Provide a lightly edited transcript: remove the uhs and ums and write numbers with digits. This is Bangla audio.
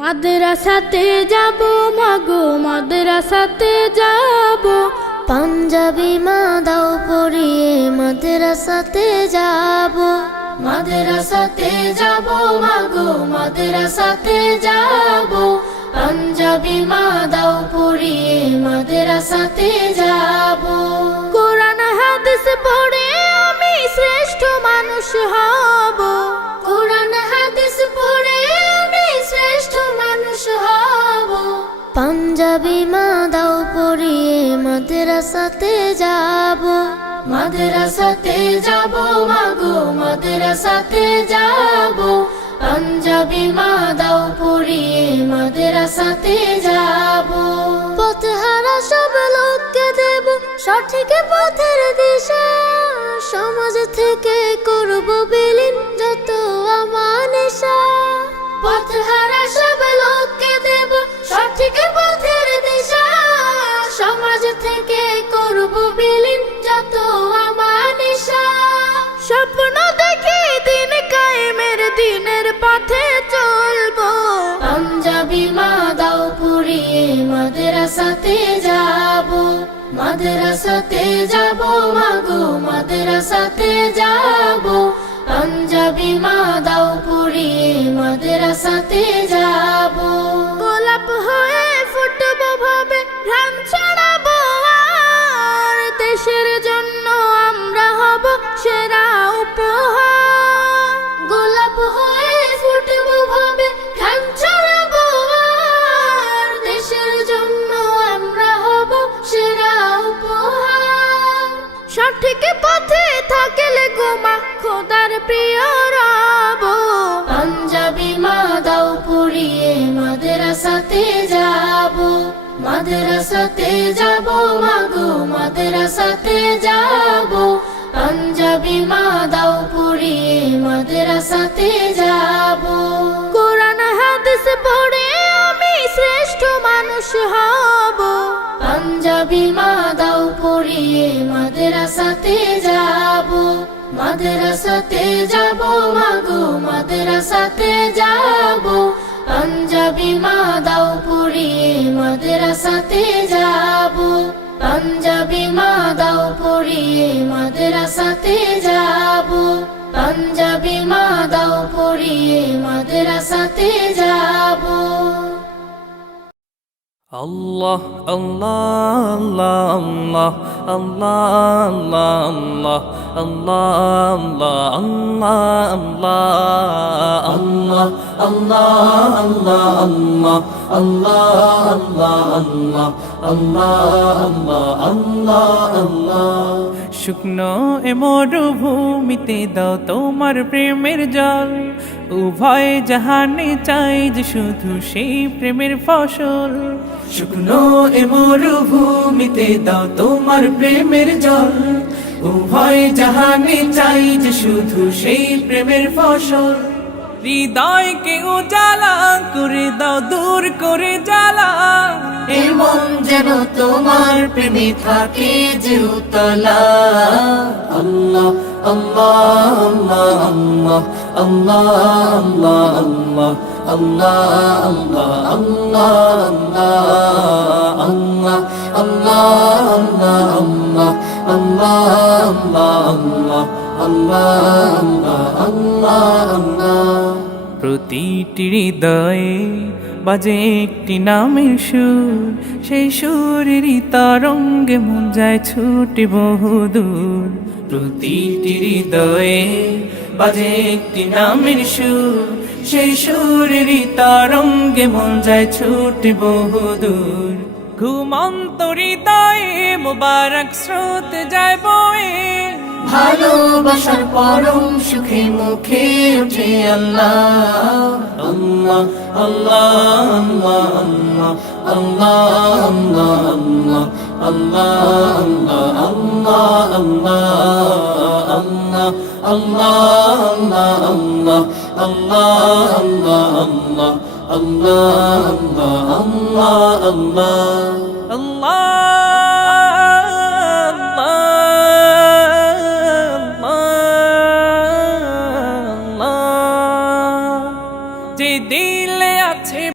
মাদ্রাসাতে যাব মাগো মাদ্রাসাতে যাব, পাঞ্জাবি মা দাও পরিয়ে মাদ্রাসাতে যাব। মাদ্রাসাতে যাব মাগো মাদ্রাসাতে যাব, পাঞ্জাবি মা দাও পরিয়ে মাদ্রাসাতে যাব। কোরআন হাদিস পড়ে আমি শ্রেষ্ঠ মানুষ হব, কোরআন হাদিস পড়ে আমি শ্রেষ্ঠ মানুষ হব। পাঞ্জাবি মা দাও পরিয়ে মাদ্রাসাতে যাব। মাদ্রাসাতে যাব মাগো মাদ্রাসাতে যাব, পাঞ্জাবি মা দাও পরিয়ে মাদ্রাসাতে যাব। পথহারা সব লোককে দেব সঠিক পথের দিশা, সমাজ থেকে করব বিলীন যত আমানিশা। পথহারা সব লোককে দেব সঠিক পথের দিশা, সমাজ থেকে করব বিলীন যত আমানিশা। স্বপ্ন দেখি দিন কায়েমের দিনের পথে চলবো, পাঞ্জাবি মা দাও পরিয়ে মাদ্রাসাতে যাব। মাদ্রাসাতে যাব মাগো মাদ্রাসাতে যাব, পাঞ্জাবি মা দাও পরিয়ে মাদ্রাসাতে যাব। গোলাপ হয়ে ফুটবো ভাবে ঘ্রাণ ছড়াবো, আর দেশের জন্য আমরা হব সেরা উপহার। গোলাপ হয়ে ফুটবো ভাবে ঘ্রাণ ছড়াবো, আর দেশের জন্য আমরা হব সেরা উপহার। সঠিক পথে থাকলে গোমা খোদার প্রিয় রব, পাঞ্জাবি মা দাও পরিয়ে মাদ্রাসাতে যাব। মাদ্রাসাতে যাব মাগো মাদ্রাসাতে যাব, পাঞ্জাবি মা দাও পরিয়ে মাদ্রাসাতে যাব। কোরআন হাদিস পড়ে আমি শ্রেষ্ঠ মানুষ হব, পাঞ্জাবি মা দাও পরিয়ে মাদ্রাসাতে যাব। মাদ্রাসাতে যাব মাগো মাদ্রাসাতে যাব, পাঞ্জাবি মা দাও পরিয়ে মাদ্রাসাতে যাব। পাঞ্জাবি মা দাও পরিয়ে মাদ্রাসাতে যাব, পাঞ্জাবি মা দাও পরিয়ে মাদ্রাসাতে যাব। Allah Allah Allah Allah Allah Allah Allah Allah Allah Allah Allah শুকনো এ মরুভূমিতে দাও তোমার প্রেমের জল, উভয় জাহানে চাই যে শুধু সেই প্রেমের ফসল। শুকনো এ মরুভূমিতে দাও তোমার প্রেমের জল, উভয় জাহানে চাই যে শুধু সেই প্রেমের ফসল। হৃদয়কে উজালা করে দাও দূর করে জ্বালা, এমন যেন তোমার প্রেমে থাকে যে উতলা। আল্লাহ আল্লাহ আল্লাহ আল্লাহ আল্লাহ আল্লাহ আল্লাহ আল্লাহ আল্লাহ আল্লাহ। প্রতিটি হৃদয়ে বাজে একটি নামের সুর, সেই সুরেরই তরঙ্গে মন যায় ছুটে বহুদূর। প্রতিটি হৃদয়ে বাজে একটি নামের সুর, সেই সুরেরই তরঙ্গে মন যায় ছুটে বহুদূর। ঘুমন্ত হৃদয়ে মোবারক স্রোত যায় বয়ে, ভালোবাসার পরম সুখে মুখে উঠে আল্লাহ। আল্লাহ আল্লাহ আল্লাহ আল্লাহ আল্লাহ আল্লাহ আল্লাহ আল্লাহ আল্লাহ আল্লাহ আল্লাহ আল্লাহ আল্লাহ আল্লাহ আল্লাহ আল্লাহ